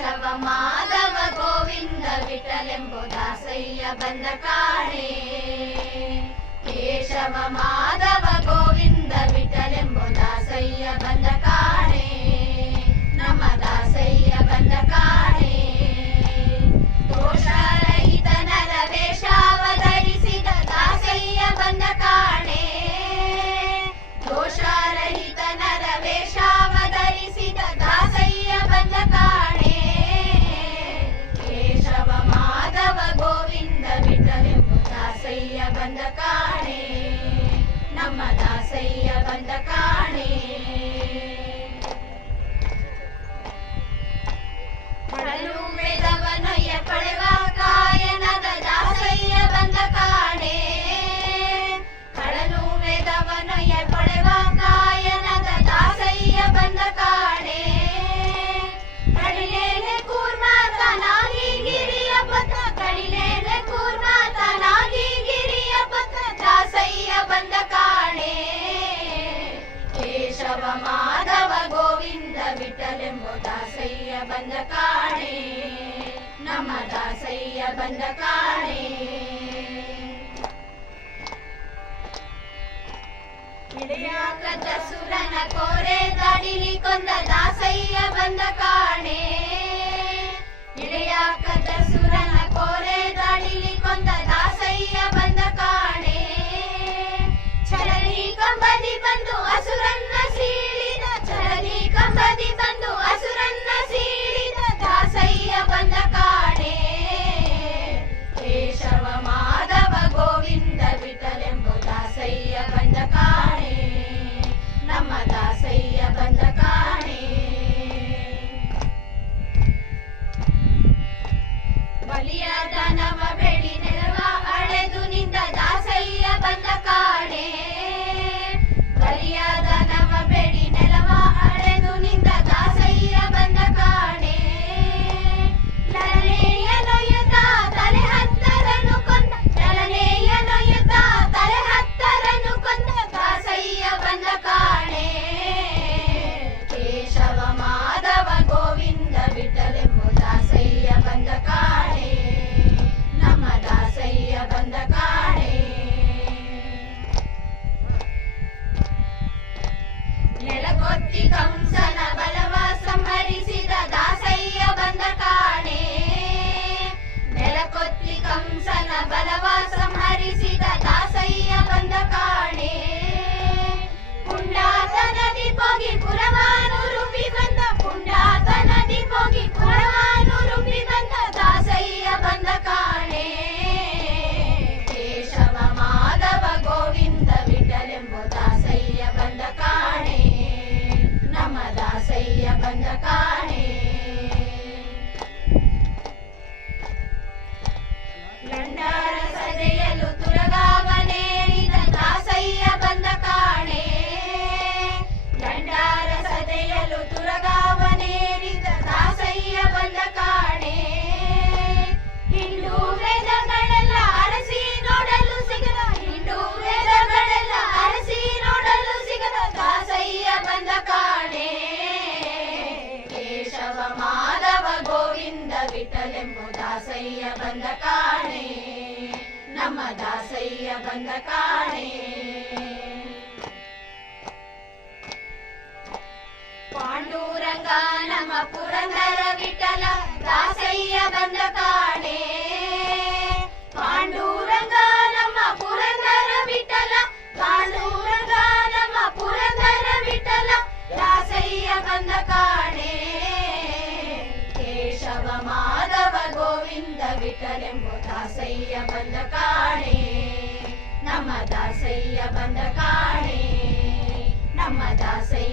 ಕೇಶವ ಮಾಧವ ಗೋವಿಂದ ವಿಠಲೆಂಬು ದಾಸಯ್ಯ ಬಂದ ಕಾಣೆ. ಕೇಶವ ಮಾಧವ ಗೋವಿಂದ ವಿಠಲೆಂಬು ದಾಸಯ್ಯ ಬಂದ ಕಾಣೆ. ನಮ್ಮ ದಾಸಯ್ಯ ಬಂದ ಕಾಣೆ. ದೋಷರಹಿತ ನರ ವೇಷಾವತರಿಸಿದ ದಾಸಯ್ಯ ಬಂದ ಕಾಣೆ. ದೋಷರಹಿತ ನರ ವೇಷಾವತರಿಸಿದ ದಾಸಯ್ಯ ಬಂದ ಕಾಣೆ. ಕೇಶವ ಮಾಧವ ಗೋವಿಂದ ವಿಠಲೆಂಬು ದಾಸಯ್ಯ ಬಂದ ಕಾಣೆ. ನಮ್ಮ ದಾಸಯ್ಯ ಬಂದ ಕಾಣೆ. ಪಡಲು ವೇದವನೊಯ್ಯ ಪಡೆವ ಕಾಯನದ ದಾಸಯ್ಯ ಬಂದ ಕಾಣೆ. ಪಡಲು ವೇದವನೊಯ್ಯ ಪಡೆವ ಕಾಯನದ ದಾಸಯ್ಯ ಬಂದ ಕಾಣೆ. ಕಡಿಲೇನೆ ಕೂರ್ಮಾತನಾಗಿ ಗಿರಿಯ ಪಥ ಕಡಿಲೇನೆ ಕೂರ್ಮಾತನಾಗಿ ಗಿರಿಯ ಪಥ ದಾಸಯ್ಯ ಬಂದ ಕಾಣೆ. ಕೇಶವ ಮಾಧವ ಗೋವಿಂದ ವಿಠಲೆಂಬು ದಾಸಯ್ಯ ಬಂದ ಕಾಣೆ. ನಮ್ಮ ದಾಸಯ್ಯ ಬಂದ ಕಾಣೆ. ಇಳಿಯಾಕದ ಸುರನ ಕೋರೆ ದಾಡಿಲಿ ಕೊಂದ ದಾಸಯ್ಯ ಬಂದ ಕಾಣೆ. ಇಳಿಯಾಕದ ಸುರನ ಕೋರೆ ದಾಡಿಲಿ ಕೊಂದ ದಾಸಯ್ಯ ಬಂದ ಕಾಣೆ. ಛಲನಿ ಕಂಬದಿ ಬಂದು ಅಸುರನ್ನ ಸೀಳಿದ ಛಲನಿ ಕಂಬದಿ ಬಂದು ಅಸುರನ್ನ ಸೀಳಿದ ದಾಸಯ್ಯ ಬಂದ ಕಾಣೆ. ಕೇಶವ ಮಾಧವ ಗೋವಿಂದ ವಿಠಲೆಂಬು ದಾಸಯ್ಯ ಬಂದ ಕಾಣೆ. ನಮ್ಮ ದಾಸಯ್ಯ ಬಂದ ಕಾಣೆ. ಬಲಿಯ ದನವ ಬೆಳಿ ನೆಲವ ಅಳೆದು ನಿಂದ ದಾಸಯ್ಯ ಬಂದ ಕಾಣೆ. ಬಲಿಯ ದನವ ಬೆಳಿ ನೆಲವ ಅಳೆದು ನಿಂದ ದಾಸಯ್ಯ ಬಂದ ಕಾಣೆ. ಲಲನೆಯ ನೊಯ್ಯುತ್ತ ತಲೆ ಹತ್ತರನು ಕೊಂದ ಲಲನೆಯ ನೊಯ್ಯುತ್ತ ತಲೆ ಹತ್ತರನು ಕೊಂದ ದಾಸಯ್ಯ ಬಂದ ಕಾಣೆ. ಕೇಶವ ಮಾಧವ ಗೋವಿಂದ ವಿಠಲೆಂಬು ದಾಸಯ್ಯ ಬಂದ ಕಾಣೆ. ನಮ್ಮ ದಾಸಯ್ಯ ಬಂದ ಕಾಣೆ. ನೆಲಗೊತ್ತಿ ಕಂಸನ ಬಲವ ಸಂಹರಿಸಿದ ದಾಸಯ್ಯ ಬಂದ ಕಾಣೆ. ನೆಲಕೊತ್ತಿ ಕಂಸನ ಬಲವ ಸಂಹರಿಸಿದ ದಾಸಯ್ಯ ಬಂದ ಕಾಣೆ. ಪುಂಡಾತ ನದಿ ಹೋಗಿ ಪುರವಾನು ರೂಪಿ ಬಂದ ಪುಂಡಾತ ನದಿ ಹೋಗಿ ಪುರವಾನು ರೂಪಿ ಬಂದ ದಾಸಯ್ಯ ಬಂದ ಕಾಣೆ. ಕೇಶವ ಮಾಧವ ಗೋವಿಂದ ವಿಠಲೆಂಬು ದಾಸಯ್ಯ ಬಂದ ಕಾಣೆ. ನಮ್ಮ ದಾಸಯ್ಯ ಬಂದ ಕಾಣೆ. ಲಂಡಾರ ಸದೆಯಲು ತುರಗಾವನೇರಿದ ದಾಸಯ್ಯ ಬಂದ ಕಾಣೆ. ಲಂಡಾರ ಸದೆಯಲು ತುರಗಾವನೇರಿದ ದಾಸಯ್ಯ ಬಂದ ಕಾಣೆ. ಹಿಂಡು ವೇದಗಳೆಲ್ಲ ಅರಸಿ ನೋಡಲು ಸಿಗದ ಹಿಂಡು ವೇದಗಳೆಲ್ಲ ಅರಸಿ ನೋಡಲು ಸಿಗದ ದಾಸಯ್ಯ ಬಂದ ಕಾಣೆ. ಕೇಶವ ಮಾಧವ ಗೋವಿಂದ ವಿಠಲೆಂಬು ದಾಸಯ್ಯ ಬಂದ ಕಾಣೆ. ನಮ್ಮ ದಾಸಯ್ಯ ಬಂದ ಕಾಣೆ. ಪಾಂಡುರಂಗ ನಮ್ಮ ಪುರಂದರ ವಿಠಲ ದಾಸಯ್ಯ ಬಂದ ಕಾಣೆ. ಪಾಂಡುರಂಗ ನಮ್ಮ ಪುರಂದರ ವಿಠಲ ಪಾಂಡುರಂಗ ನಮ್ಮ ಪುರಂದರ ವಿಠಲ ದಾಸಯ್ಯ ಬಂದ ಕಾಣೆ. ಕೇಶವ ಮಾಧವ ಗೋವಿಂದ ವಿಠಲೆಂಬು ದಾಸಯ್ಯ ಬಂದ ಕಾಣೆ. ನಮ್ಮ ದಾಸಯ್ಯ ಬಂದ ಕಾಣೆ. ನಮ್ಮ ದಾಸಯ್ಯ